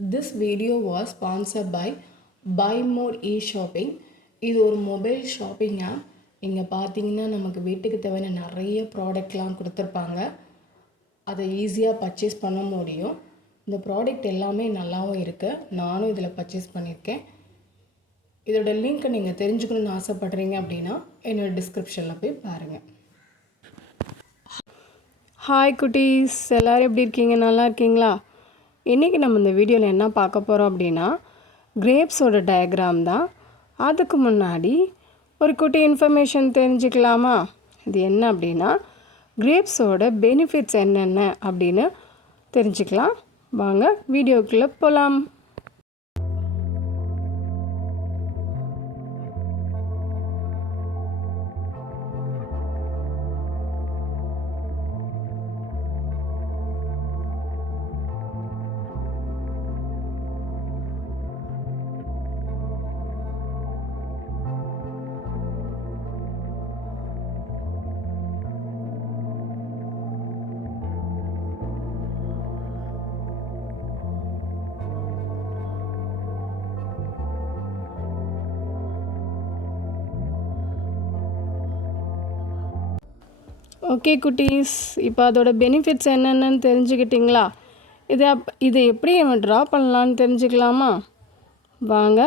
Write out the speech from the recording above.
This video was sponsored by BuyMote e-shopping. இது ஒரு mobile shopping app. இங்கே பார்த்தீங்கன்னா நமக்கு வீட்டுக்கு தேவையான நிறைய ப்ராடக்ட்லாம் கொடுத்துருப்பாங்க. அதை ஈஸியாக பர்ச்சேஸ் பண்ண முடியும். இந்த ப்ராடக்ட் எல்லாமே நல்லாவும் இருக்குது. நானும் இதில் பர்ச்சேஸ் பண்ணியிருக்கேன். இதோட லிங்க்கை நீங்கள் தெரிஞ்சுக்கணுன்னு ஆசைப்பட்றீங்க அப்படின்னா என்னோடய டிஸ்கிரிப்ஷனில் போய் பாருங்கள். ஹாய் குட்டீஸ், எல்லோரும் எப்படி இருக்கீங்க? நல்லா இருக்கீங்களா? இன்றைக்கி நம்ம இந்த வீடியோவில் என்ன பார்க்க போகிறோம் அப்படின்னா கிரேப்ஸோட டயக்ராம் தான். அதுக்கு முன்னாடி ஒரு குட்டி இன்ஃபர்மேஷன் தெரிஞ்சுக்கலாமா? இது என்ன அப்படின்னா கிரேப்ஸோட பெனிஃபிட்ஸ் என்னென்ன அப்படின்னு தெரிஞ்சுக்கலாம். வாங்க வீடியோக்குள்ளே போகலாம். ஓகே குட்டீஸ், இப்போ அதோட பெனிஃபிட்ஸ் என்னென்னு தெரிஞ்சுக்கிட்டிங்களா? இதை எப்படி நம்ம ட்ரா பண்ணலான்னு தெரிஞ்சுக்கலாமா? வாங்க